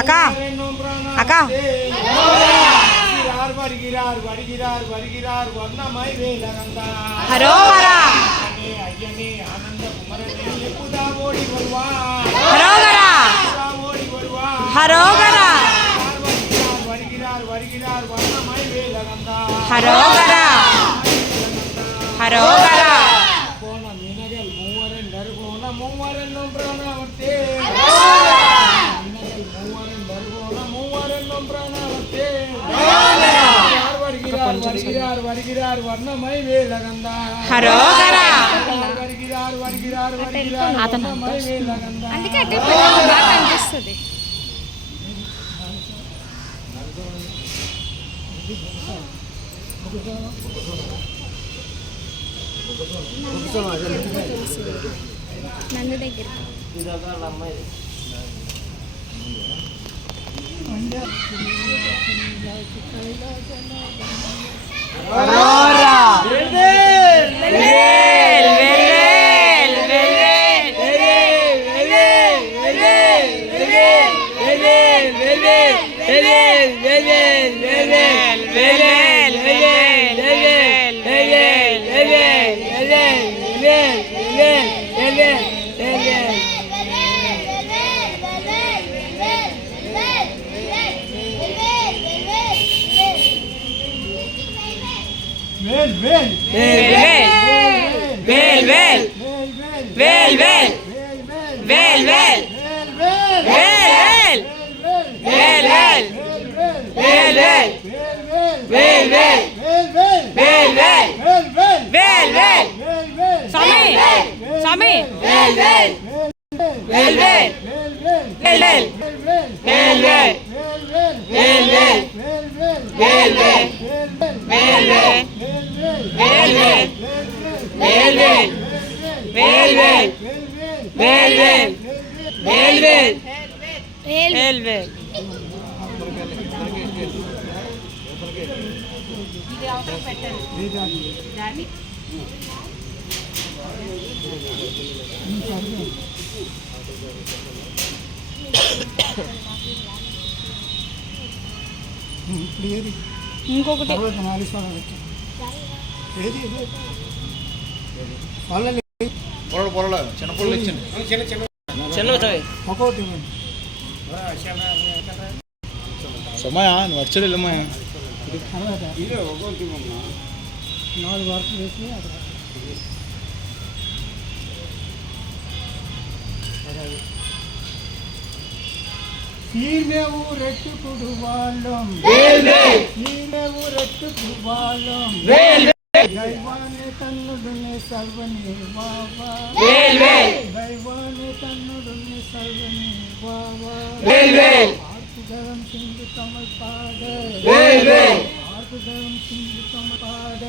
అక్క అక్క హరోహర హరోహర హరోహర హరోహర హరోహర అందుకే బాగా కనిపిస్తుంది. నందు దగ్గర ఇంకొకటి సమయ వచ్చేమ్మా ఊరెట్టు కుడువాళ్ళం ఊరెట్టు కుడువాళ్ళం దైవాన్ని తన్నుడునే సర్వని బాబా దైవాన్ని తన్నుడునే సర్వని బాబా ఆర్పుగరం సింధు కమల్ పాడ ఆర్పుగరం సింధు కమల్ పాడ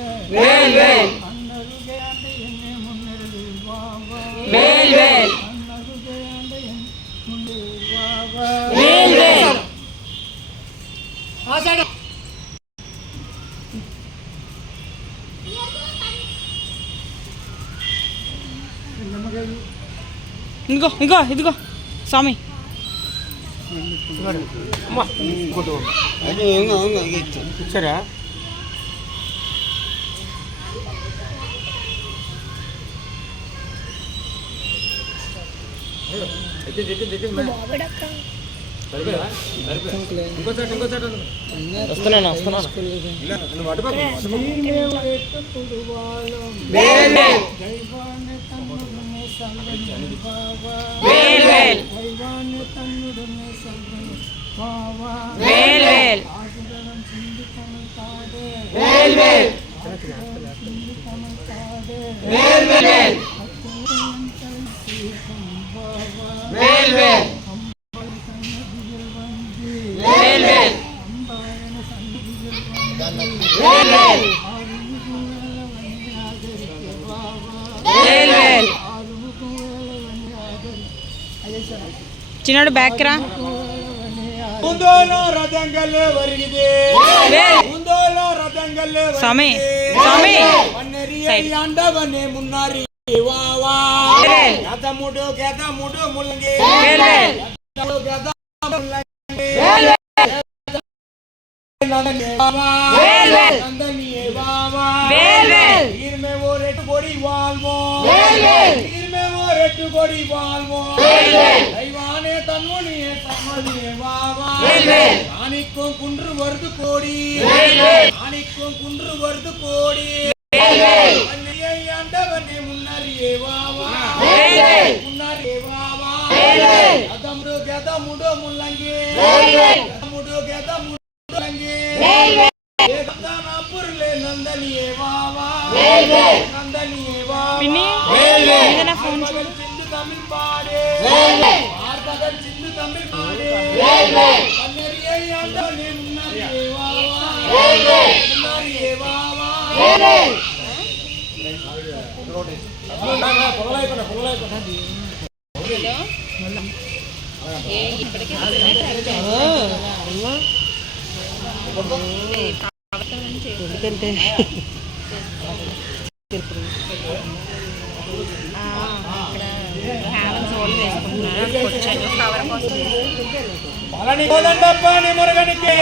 అన్నరుగే అంటే ఎన్నే మున్నరు బాబా అన్నరుగే అంటే ముందు బాబా ఇదిగో స్వామి సరే వస్తున్నాను చిన్నోడు బ్యాక్ రా. స్వామి స్వామి మున్నారి नंदनीय बाबा वेल वेल तीर में वो रेट गोड़ी वालमो तीर में वो रेट गोड़ी वालमो दैवाने तन्मुनिये तन्मुनिये बाबा आनिक्कुम कुंड्रु वर्दु कोडी आनिक्कुम कुंड्रु वर्दु कोडी अन्निये आंडवने मुन्नरिये बाबा मुन्नरिये बाबा गदमुडु गदमुडु मुल्लंगे गदमुडु गदमुडु नंदनीय बाबा नंदनीय పిన్ని बाबा ఏదైనా ఫోన్ చూడు चिंदु तमिल पाडे आर्तगल चिंदु तमिल पाडे कन्नरिये आंडवने मुन्नरिये बाबा मुन्नरिये बाबा ఎందుకంటే పళని కోదండప్ప ని మురుగనికి